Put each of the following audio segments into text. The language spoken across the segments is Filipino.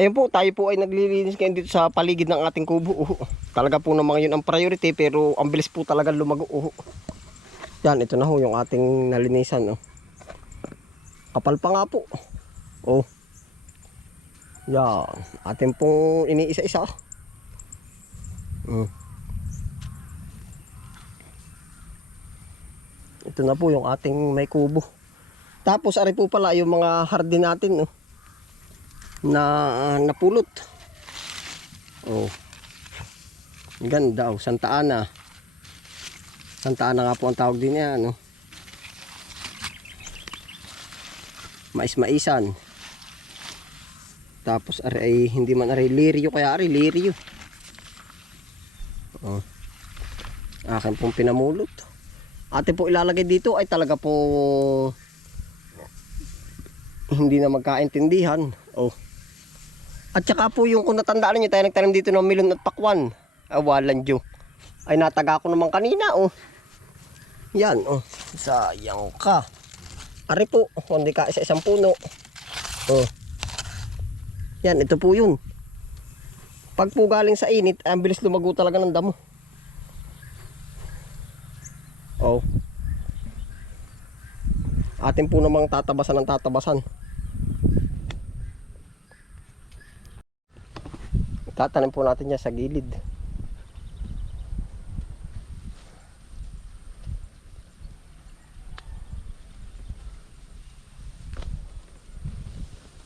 Ayun po, tayo po ay naglilinis ngayon dito sa paligid ng ating kubo. Uho. Talaga po naman yun ang priority pero ang bilis po talaga lumago. Uho. Yan, ito na ho yung ating nalinisan. Oh. Kapal pa nga po. Oh. Yan. Atin pong iniisa-isa. Mm. Ito na po yung ating may kubo. Tapos ari po pala yung mga hardin natin. Oh na ah, napulot. Oh. Ganda oh, Santa Ana. Santa Ana nga po ang tawag din niya, no. Mais-maisan. Tapos ay hindi man ari lirio kaya ari lirio. Oh. Akin pong pinamulot. Ate po ilalagay dito ay talaga po hindi na magkaintindihan. Oh. At saka po yung kung natandaan niyo tayo nagtanim dito ng milon at pakwan. Awalan Diyo. Ay nataga ko naman kanina oh. Yan oh. Sayang ka. Ari po, hindi ka isa isang puno. Oh. Yan, ito po yun. Pag po galing sa init, ang bilis lumago talaga ng damo. Oh. Atin po namang tatabasan ng tatabasan. Tatanim po natin yan sa gilid.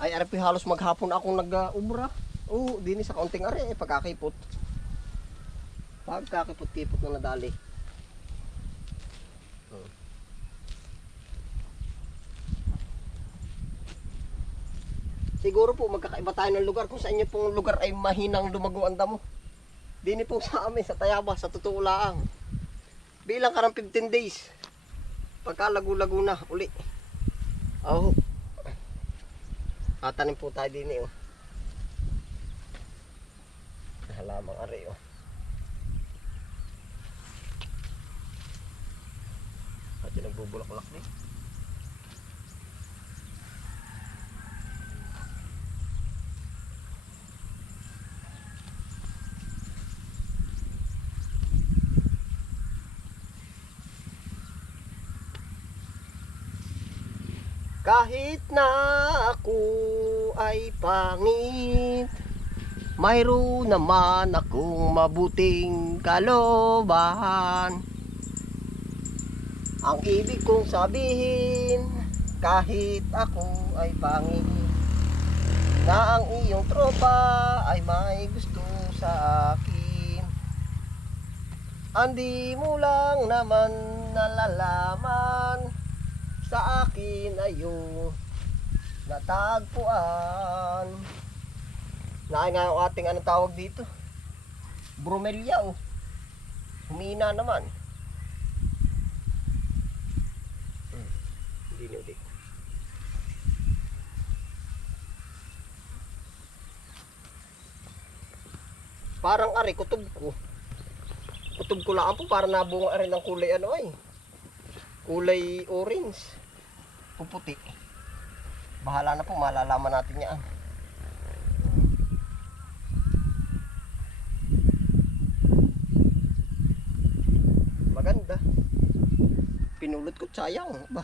Ay, po halos maghapon akong nag-umra. Oo, din sa kaunting ari, eh, pagkakipot. Pagkakipot-kipot na nadali. Oo. Siguro po magkakaiba tayo ng lugar kung sa inyo pong lugar ay mahinang lumago ang damo. Dini po sa amin sa Tayaba sa totoo lang. Bilang karang 15 days. Pagka lagu-lago na uli. Oh. Tatanim po tayo din eh. Oh. Halamang ari oh. At yung nagbubulak-bulak din. Kahit na ako ay pangit Mayroon naman akong mabuting kalobahan. Ang ibig kong sabihin Kahit ako ay pangit Na ang iyong tropa ay may gusto sa akin. Andi mo lang naman nalalaman sa akin ayo natagpuan. Nakain nga yung ating anong tawag dito. Bromelia oh. Humina naman. Hmm. Hindi na ulit. Parang ari, kutob ko. Kutob ko lang po, parang nabunga rin ng kulay ano ay. Kulay orange. Puputi. Bahala na po, malalaman natin yan. Maganda. Pinulot ko sayang. Ba?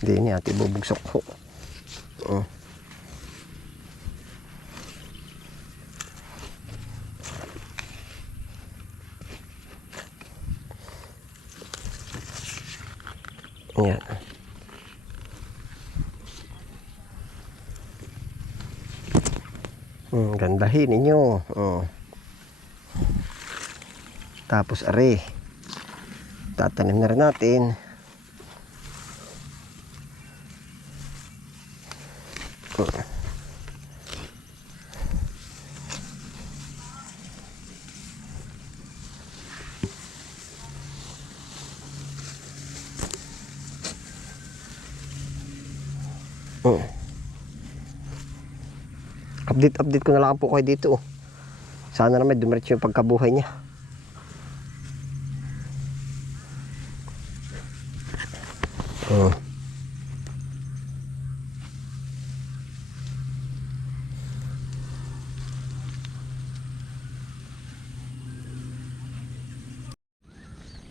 Hindi ni ate bubugsok ko. Oh. Hmm, gandahin ninyo. Oh. Tapos are. Tatanim na rin natin. Oh. Oh update update ko na lang po kayo dito oh. sana naman dumiretso yung pagkabuhay niya oh.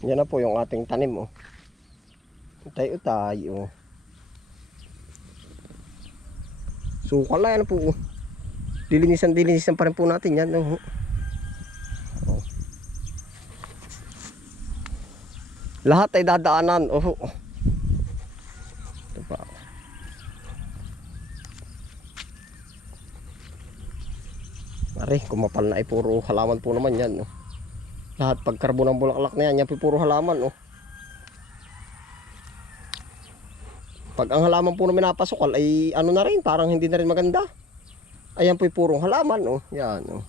yan na po yung ating tanim oh. tayo tayo oh. suka lang yan po oh. Dilinisan dilinisan pa rin po natin yan oh. Oh. Lahat ay dadaanan oh. Ito pa. Mari, kumapal na ay puro halaman po naman yan. Oh. Lahat pagkarbo ng bulaklak na yan, yan po puro halaman. Oh. Pag ang halaman po na minapasokal ay ano na rin, parang hindi na rin maganda. Ayan po purong halaman. Oh. Yan. Oh.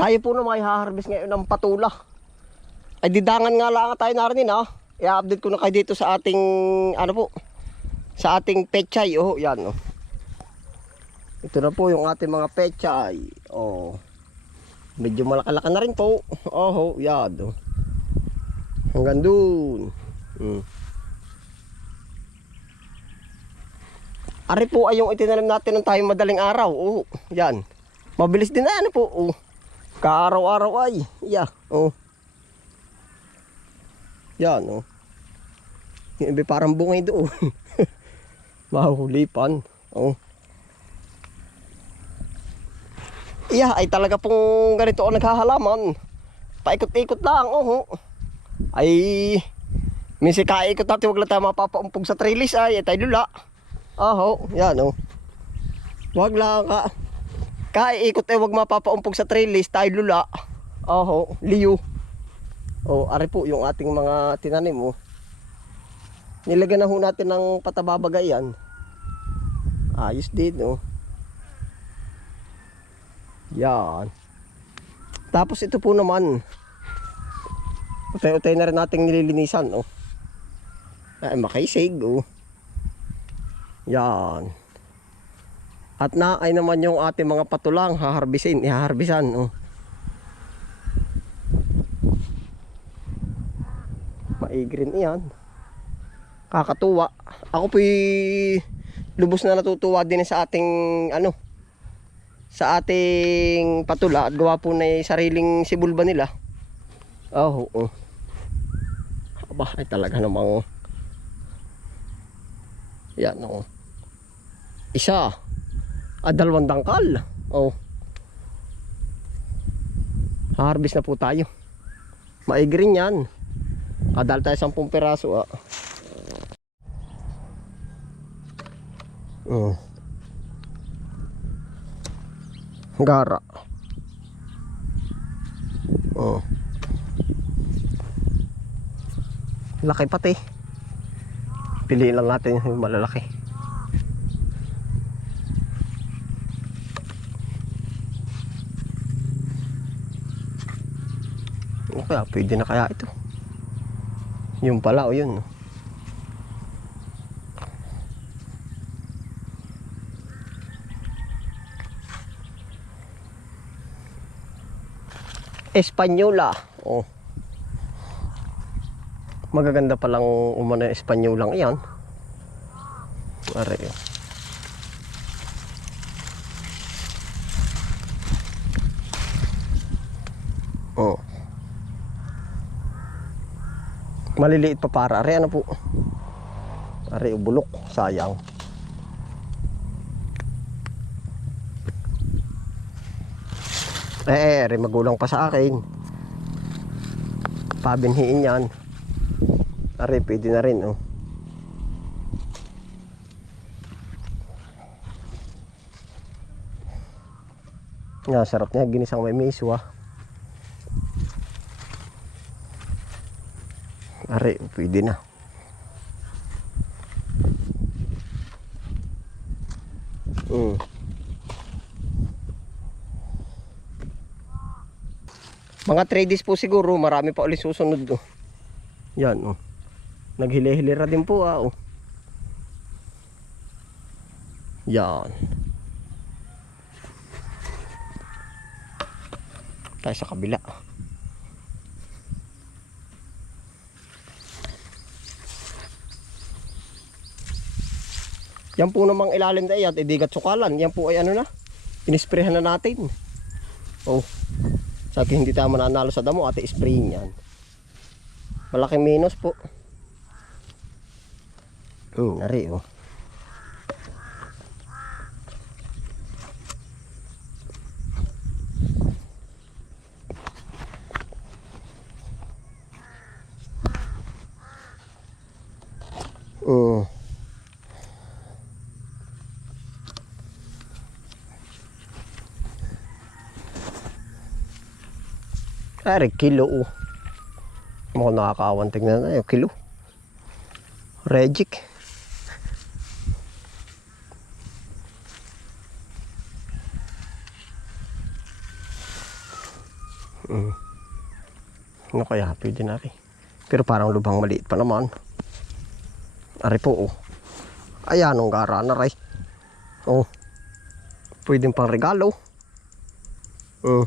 Tayo po na may harvest ngayon ng patula. Ay didangan nga lang tayo narin ha. I-update ko na kayo dito sa ating ano po sa ating pechay. Oh, yan oh. Ito na po yung ating mga pechay. Oh. Medyo malakalaka na rin po. Oh, yan oh. Hanggang dun. Hmm. Ari po ay yung itinanim natin ng tayong madaling araw. Oh, yan. Mabilis din na ano po. Oh. Kaaraw-araw ay. Yeah. Oh. Yan oh. Yung parang bungay doon. Mahuhulipan. Oh. Iya, ay talaga pong ganito ang naghahalaman. Paikot-ikot lang, oh. Ay, minsan kaikot natin, huwag lang tayo mapapaumpog sa trellis ay, ay tayo lula. Aho, yan oh. Huwag lang ka. Kaikot eh, huwag mapapaumpog sa trellis, tayo lula. Aho, liyo. Oh, ari po yung ating mga tinanim oh. Nilagyan na ho natin ng patababagayan. Ayos din oh. Yan. Tapos ito po naman. Utay-utay na rin nating nililinisan oh. Ay, makaisig oh. Yan. At na ay naman yung ating mga patulang haharbisin, ihaharbisan oh. Maigrin iyan. Kakatuwa. Ako po'y lubos na natutuwa din sa ating ano sa ating patula at gawa po na sariling sibulba nila. Oh. Aba, ay talaga namang yan oh. Isa. Ah, dalawang dangkal. Oh. Harvest na po tayo. Maigrin yan. Kadal tayo 10 piraso ah. Oh. Gara. Oh. Laki pati. Piliin lang natin yung malalaki. Ano kaya? Pwede na kaya ito. Yung pala o yun. Espanyola. Oh. Magaganda palang umano yung Espanyolang iyan. Are. Oh. Maliliit pa para. Are ano po? Are bulok. Sayang. Eh, eh, magulang pa sa akin. Pabinhiin yan. Are, pwede na rin, oh. Nga, sarap niya. Ginisang may miswa. Are, pwede na. Mm. Mga 3 days po siguro, marami pa ulit susunod. Oh. Yan, oh. Naghili-hilira din po, ah, oh. Yan. Tayo sa kabila. Yan po namang ilalim na iyan, idigat sukalan. Yan po ay ano na, inisprehan na natin. Oh, sabi hindi tayo mananalo sa damo, ate sprayin yan. Malaking minus po. Hmm, nari oh. Mm. Ari, kilo oh. Mukhang nakakaawan tingnan na yung kilo. Regic. Mm. Ano kaya? Pwede na rin. Pero parang lubhang maliit pa naman. Ari po oh. Ayan, ang gara na rin. Oh. Pwedeng pang regalo. Mm.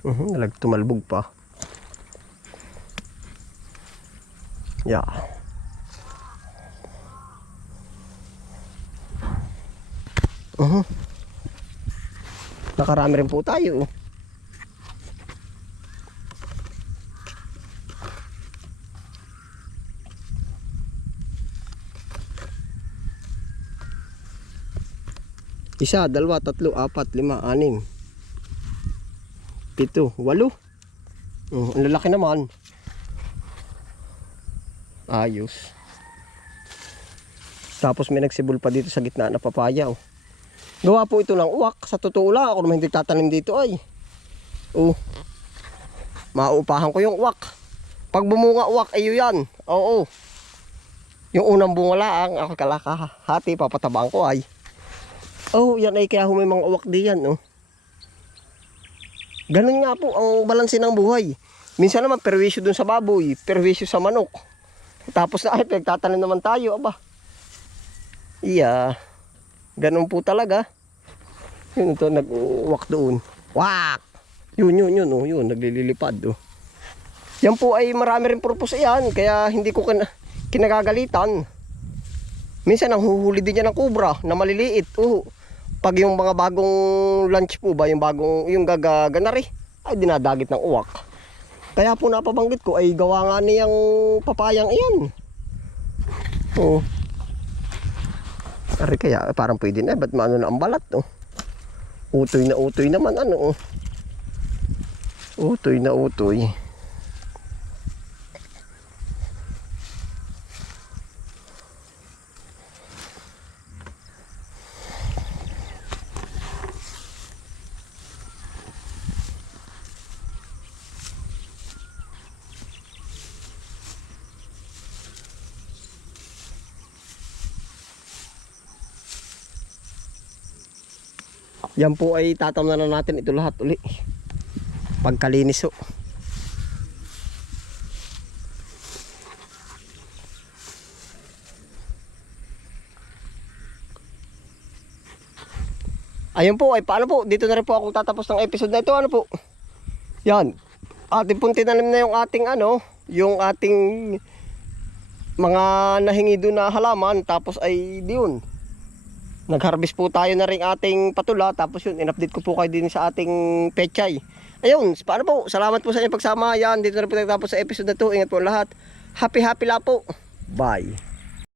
Mhm, nalag tumalbog pa. Yeah. Mhm. Nakarami rin po tayo. Isa, dalawa, tatlo, apat, lima, anim. Pito, walo. Oh, ang lalaki naman. Ayos. Tapos may nagsibol pa dito sa gitna na papaya. Oh. Gawa po ito ng uwak. Sa totoo lang, ako naman hindi tatanim dito ay. Oh. Mauupahan ko yung uwak. Pag bumunga uwak, ayo yan. Oo. Yung unang bunga lang, ako kalakahati, papatabaan ko ay. Oh, yan ay kaya may mga uwak diyan, oh. Ganun nga po ang balanse ng buhay. Minsan naman perwisyo dun sa baboy, perwisyo sa manok. Tapos na ay pinagtatanim naman tayo, aba. Iya. Ganun po talaga. Yun ito, nag-uwak doon. Wak! Yun, yun, yun, oh, yun, naglililipad, oh. Yan po ay marami rin purpose yan, kaya hindi ko kin kinagagalitan. Minsan ang huhuli din yan ng kubra na maliliit. Oh, pag yung mga bagong lunch po ba, yung bagong, yung gagaganari, ay dinadagit ng uwak. Kaya po napabanggit ko ay gawa nga niyang papayang iyan. Oo. Ari kaya parang pwede na, ba't maano na ang balat oh. Utoy na utoy naman ano oh. Utoy na utoy. Yan po ay tatamnan na natin ito lahat uli. Pagkalinis oh. Ayun po, ay paano po? Dito na rin po ako tatapos ng episode na ito. Ano po? Yan. Ating pong tinanim na yung ating ano, yung ating mga nahingi doon na halaman. Tapos ay diyon. Nag-harvest po tayo na rin ating patula. Tapos yun, in-update ko po kayo din sa ating pechay. Ayun, paano po? Salamat po sa inyong pagsama. Yan, dito na po nagtapos sa episode na to. Ingat po lahat. Happy happy la po. Bye.